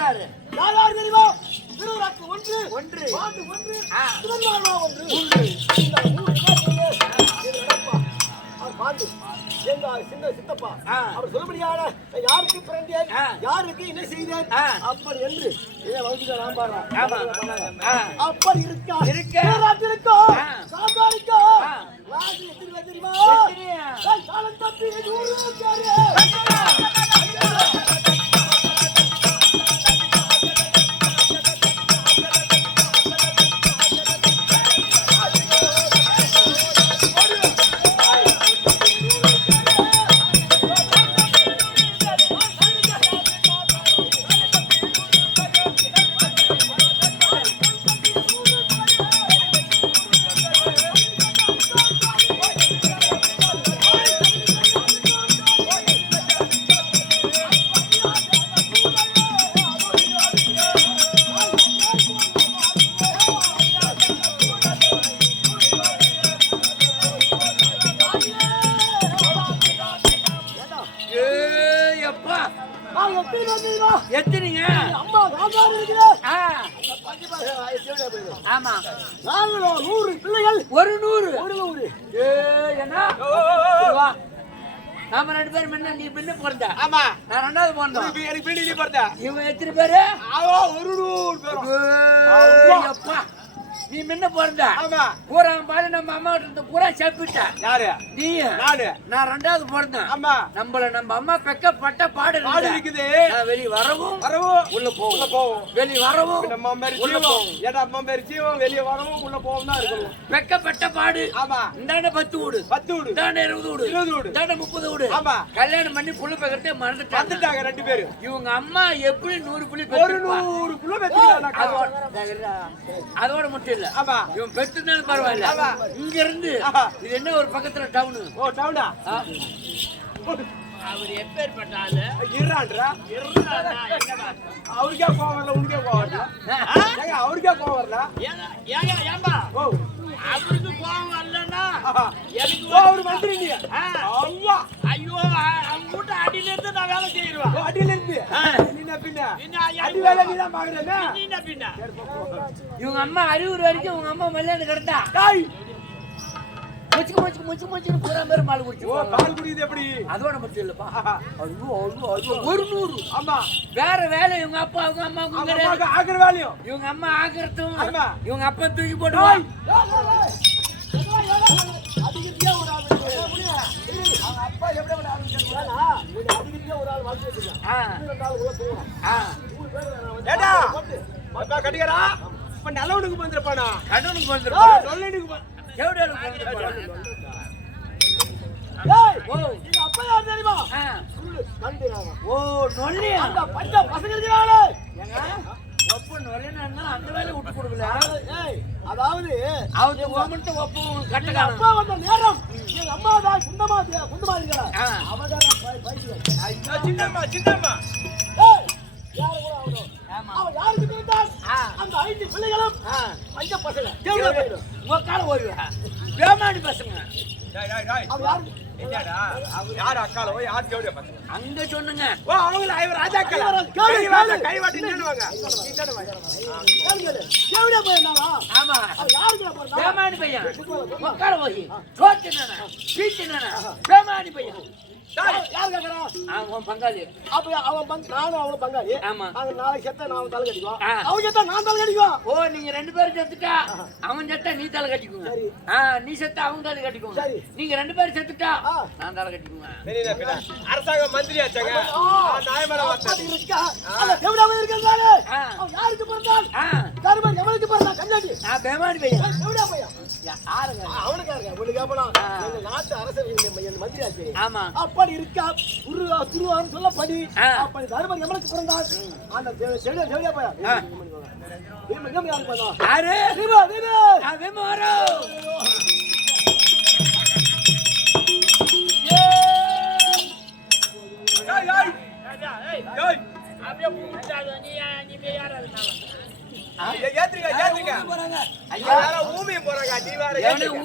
யார் தெரியுமா? திருவிழாக்கு ஒன்று ஒன்று பாண்டு ஒன்று ஒன்று மூன்று பாண்டு எங்க சின்ன சித்தப்பா அவர் சொல்லும்படியான யாருக்கு பிறந்தேன் யாருக்கு என்ன செய்தேன் அப்படி என்று இதை வகுப்புக்கு நான் பாடுறேன். அப்படி இருக்கா இருக்கா சாதாரிக்கா ராஜி எத்தனை தெரியுமா? காலம் தப்பி எத்தனைங்க? அம்மா காந்தாரி இருக்குது. ஆமா நாங்களும் 100 பிள்ளைகள். ஒரு 100 என்ன நாம 2 பேரும் முன்ன நீ பின்ன பிறந்த. ஆமா நான் ரெண்டாவது பிறந்தேன். எனக்கு பின்னாடி பிறந்த. இவங்க எத்தனை பேரு? ஒரு 100 பேரும். அப்பா நீ முன்ன பிறந்த. ஆமா பூரா பாரு நம்ம அம்மா கிட்ட இருந்து பூரா சாப்பிட்ட. யாரு? நீ. நானு. நான் ரெண்டாவது பிறந்தேன். ஆமா நம்ம அம்மா பெக்கப்பட்ட பாடு இருக்குது. வெளிய வரவும் உள்ள போவோம் வெளிய வரவும் நம்ம மேரி ஜீவம் ஏடா அம்மா மேரி ஜீவம் வெளிய வரவும் உள்ள போவும் தான் இருக்கணும். பெக்கப்பட்ட பாடு. ஆமா இந்தாண்ட 10 வீடு 10 வீடு இந்தாண்ட 20 வீடு இந்தாண்ட 30 வீடு. ஆமா கல்யாணம் பண்ணி புள்ள பெக்கறதே மறந்துட்டாங்க 2 பேரும். இவங்க அம்மா எப்படி 100 புள்ளி ஒரு 100 புள்ள பெத்துறாங்க. அதோட மட்டும் இல்ல. ஆமா இவன் பெத்துனாலும் பரவாயில்ல. இங்க இருந்து இது என்ன ஒரு பக்கத்துல டவுன். ஓ டவுனா? அவர் எப்பேற்பட்ட ஆளு? இருறான்றா என்னடா அவருக்கே கோவம் வரல உனக்கே கோவம் வரல? ஏங்க அவருக்கே கோவம் வரல? ஏம்பா ஓ அவருக்கு கோவம் வரலன்னா எனக்கு அவர் மந்திரி நீ. ஐயா ஐயோ அவங்க கூட்ட அடியில இருந்து நான் வேலை செய்யறேன். அடியில இருந்து பின்ன அடி வேலை நீ தான் பாக்குறேன்னா பின்ன இவங்க அம்மா அறிவுறு வரைக்கும் உங்க அம்மா மல்லியாண்டு கிடந்தா முச்சு பூரா பேர் பால் குடிச்சு. பால் குடிக்குது எப்படி? அதோட மட்டும் இல்லப்பா. ஒரு 100. ஆமா வேற வேலை இவங்க அப்பா அவங்க அம்மாவுக்கு ஆக்குற வேலையும் இவங்க அம்மா ஆக்குறதும் இவங்க அப்பா தூக்கி போட்டு அப்பா எப்படி ஒரு ஆள் வாழ்க்கை கட்டிக்கிறா இப்ப நல்லவனுக்கு வந்துருப்பானா? கடவுளுக்கு வந்துருப்பான். நல்லவனுக்கு அப்பா யார் தெரியுமா? ஓ நொல்லி அந்த பஞ்ச பசங்க இருக்கிறாளே ஒப்பு நொல்லினா அந்த வேலையை விட்டு கொடுக்கல. அதாவது அவங்க ஓமன்ட்டு ஒப்பு கட்டல. அப்பா வந்த நேரம் எங்க அம்மா தான் குண்டமா இருக்கிறா. அவங்க சின்னம்மா யாருக்கு பிறந்தால் அந்த 5 பிள்ளைகளும் பஞ்ச பசங்க உக்கால ஓய்வு வேமாடி பசங்க. யார் அக்காலோ யார் ஜோடியா பசங்க அங்க சொன்னுங்க. ஓ அவங்கள ஐவர் ராஜாக்கள் கைவாட்டி நின்னுவாங்க. ஜோடியா போயினாவா? ஆமா யாருக்கு போறா? வேமாடி பையன் உக்கால ஓய் சோத்தினானா பீத்தினானா வேமாடி பையன் யார் கேக்குறா? அவன் பங்காளி. அப்ப அவன் நானும் அவனும் பங்காளி. ஆமா நாங்க நாளைக்கு செத்தா நான் தலை கட்டிக்குவோம். அவன் செத்தா நான் தலை கட்டிக்குவோம். ஓ நீங்க 2 பேரும் செத்துட்டா அவன் செத்தா நீ தலை கட்டிக்குங்க. நீ செத்தா அவன் தலை கட்டிக்குங்க. நீங்க 2 பேரும் செத்துட்டா நான் தலை கட்டிக்குங்க. அரசாங்க மந்திரி ஆச்சாங்க. நாயமர வார்த்தை இருக்கா? அந்த தேவடாவே இருக்கறானே. அவன் யாருக்கு பிறந்தான்? கர்மன் எவனுக்கு பிறந்தான்? கண்ணாடி. நான் பேமாடி பையன். தேவடா பையன். யாருங்க? அவனுக்கு யாருங்க? உங்களுக்கு கேப்பனா எங்க நாட்டு அரசர் மந்திரி ஆச்சு. ஆமா அப்படி இருக்கா குருவான்னு சொல்லப்படி அப்படி தர்மன் எவனுக்கு பிறந்தான்? அந்த தேவடா பையன். யாருக்கு பிறந்தான்? யாரு? வீமா வீமா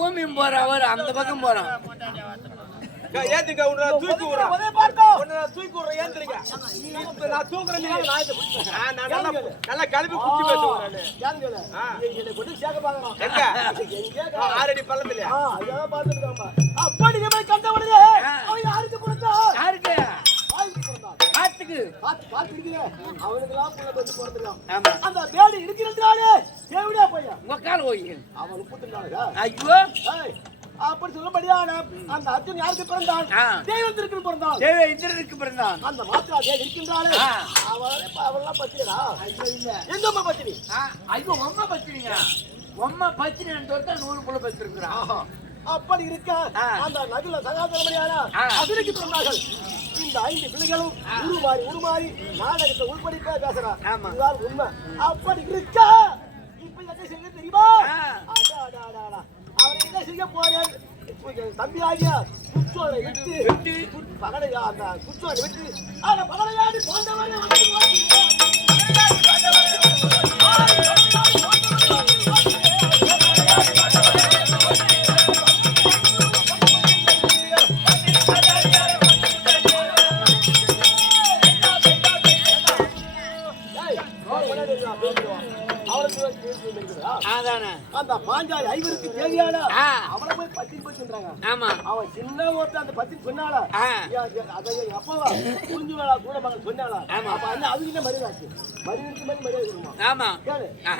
ஊமியும் போற அவர் அந்த பக்கம் போறான். ஏத்துக்க உன்னை தூக்கி விடுறேன் ஒரே பார்த்தோம் உன்னை தூக்கி விடுறேன் ஏத்துறீங்க இப்ப நான் தூக்குறேன் நான் நல்லா நல்லா கிளம்பி குச்சி பேசுவேன் நானு யாருங்க இங்க கொண்டு சேக்க பாக்குறோம் எங்க எங்க 6 அடி பள்ளத்திலயா அதான் பாத்துட்டாங்க அப்ப நீங்க போய் கண்ட உடனே அவன் யாருக்கு பிறந்தா யாருக்கு காத்துக்கு பாத்துக்கிட்டீங்க அவனுக்குலாம் புள்ள வந்து பிறந்துருக்கான் ஆமா அந்த வேடு இருக்கிறதுனாலே தேவடியா போய் உங்க கால போய் அவன் 34 ஐயோ அப்படி சொல்லபடியான அந்த அர்ஜுன் யாருக்கு பிறந்தான் தேவந்திற்கு பிறந்தான் தேவ இந்திரனுக்கு பிறந்தான் அந்த மாத்திரா தேவ இருக்கின்றாளே அவெல்லாம் பத்திரா இல்ல எங்கம்மா பத்திரி ஐயோ அம்மா பத்திரிங்க அம்மா பத்திரி தோத்தா 100 புள்ள பத்திருக்கிறான் அப்படி இருக்க அந்த நகுல சகாதரமணியான அசுரக்கு பிறந்தார்கள் இந்த 5 பிள்ளைகளும் உருமாறி நாடகத்தை உள்படிப்பா பேசுறான் இதுதான் உண்மை அப்படி இருக்க இப்ப என்ன செய்ய தெரியுமா அவரை என்ன செய்ய போறேன் தம்பியாகிய குச்சோலை விட்டு பகடையா அந்த குச்சோலை விட்டு அந்த பகடையாடி போன்றவரை அந்த பாஞ்சாலி ஐவருக்கு தேவையான அவளை போய் பத்தி போச்சுன்றாங்க அவன் சின்ன ஒருத்த அந்த பத்தி சொன்னால அதை அப்பாவா புரிஞ்சு கூட மகன் சொன்னால அப்ப அந்த அதுக்கிட்ட மரியாதை ஆமா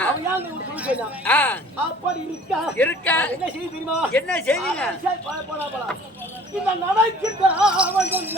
அவன் ஏன் சொல்லி சொன்னான் அப்படி இருக்க என்ன செய்தி தெரியுமா என்ன செய்திங்க போலாம் இந்த நடக்கின்ற அவர்கள்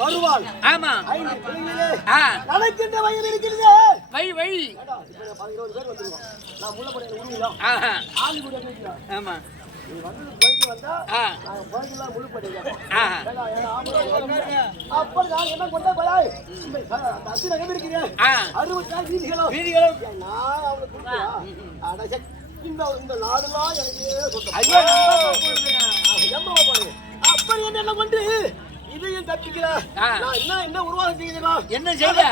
வருவாள். ஆமா. நடக்கின்ற வயல் இருக்கிறது. வை. 15 பேர் வந்துருவோம். நான் முள்ள போறேன் உருவிலாம். ஆளு கூட பேசிக்கலாம். ஆமா. நீ வந்து போயிட்டு வந்தா நாங்க போய்க்கலாம் முள்ள போறீங்க. அப்ப நான் என்ன கொண்டா போய் அத்தி நகம் இருக்கிறீங்க. 60 வீதிகளோ. நான் அவளை கூப்பிட்டா. அட இந்த நாடுலாம் எனக்கு சொந்தம். ஐயோ எம்மா பாருங்க. அப்ப என்ன கொண்டு இதையும் தப்பிக்கல. நான் என்ன உருவாக்கம் செய்யுதுமா? என்ன செய்ய?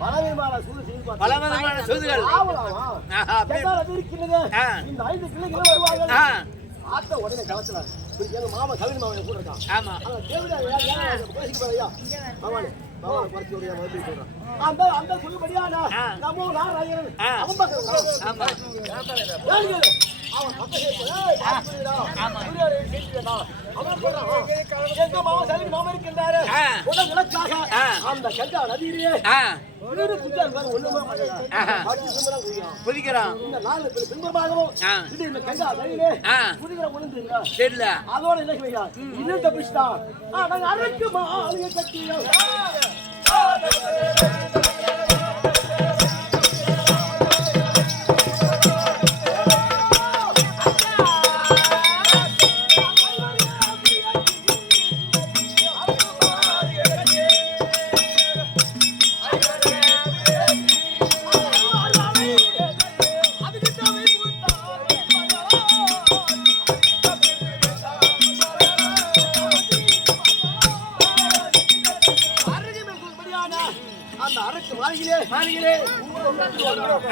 பலவிதமான சூதுகள் இந்த 5 பிள்ளைகளும் வருவார்கள். ஆத்த உடனே கவச்சல எங்க மாமா கவின் மாமா கூட இருக்கான். ஆமா அந்த சொல்லுபடியானா நமோ நாராயணன் அவன் பக்கம் ஆமா அவன் எங்க மாமா கவின் மாமா இருக்கின்றாரு உடல் விளக்காக அந்த கங்கா நதியிலே புதிக்கிறான் இந்த 4 பின்பமாகவும் இந்த கங்கா நதியிலே புதிக்கிற உணர்ந்து தெரியல அதோட என்ன செய்யா இன்னும் தப்பிச்சிட்டான் நாங்க அரைக்கு மாளிகை கட்டியோம்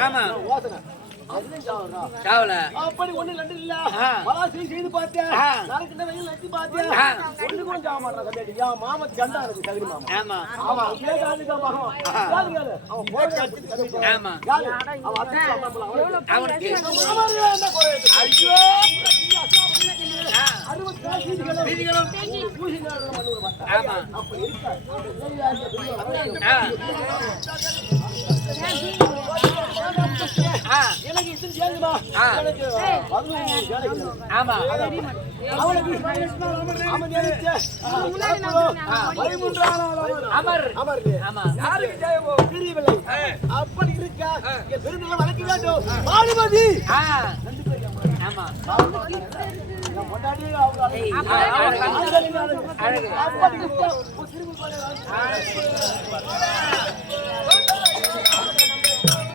ஆமா ஓசனை அதுதான் சாவறா. சாவல அப்படி ஒண்ணு ரெண்டு இல்ல ஆ. பலாசையும் செய்து பார்த்தேன் ஆ. நாளைக்கு இந்த வெயில் நச்சு பார்த்தேன் ஆ. ஒண்ணு கூட சாவ மாட்டான் கம்மியாட்டி என் மாமா கண்டா இருக்கு சகரி மாமா ஆமா அவன் அப்படியே காதுக்கா மகன் யாரு கேளு அவன் போட்டு கட்டிட்டு ஆமா யாரு அவன் அத்தை அம்மா அவனுக்கு என்ன குறை ஐயோ ஆ. 60 சீதிகளும் வீதிகளும் பூசி நேரம் மண்ணூர் மாட்டான் ஆமா அப்ப இருக்கா ஆ. ஆ. எனக்கு இது சேருமா ஆ. எனக்கு 11 கேளுங்க ஆமா அவனுக்கு அவன் நினைச்ச அமர் அமர் ஆமா யாருக்கு ஜெயம் தெரியவில்லை அப்படி இருக்கா என் பெருந்தலை வளர்க்க வேண்டும் பானுமதி ஆ ஆமா என் பொண்டாட்டி அவங்க ஏய், அழகு. அழகு அப்படி இருக்கா ஒரு சிறுமி பாரு.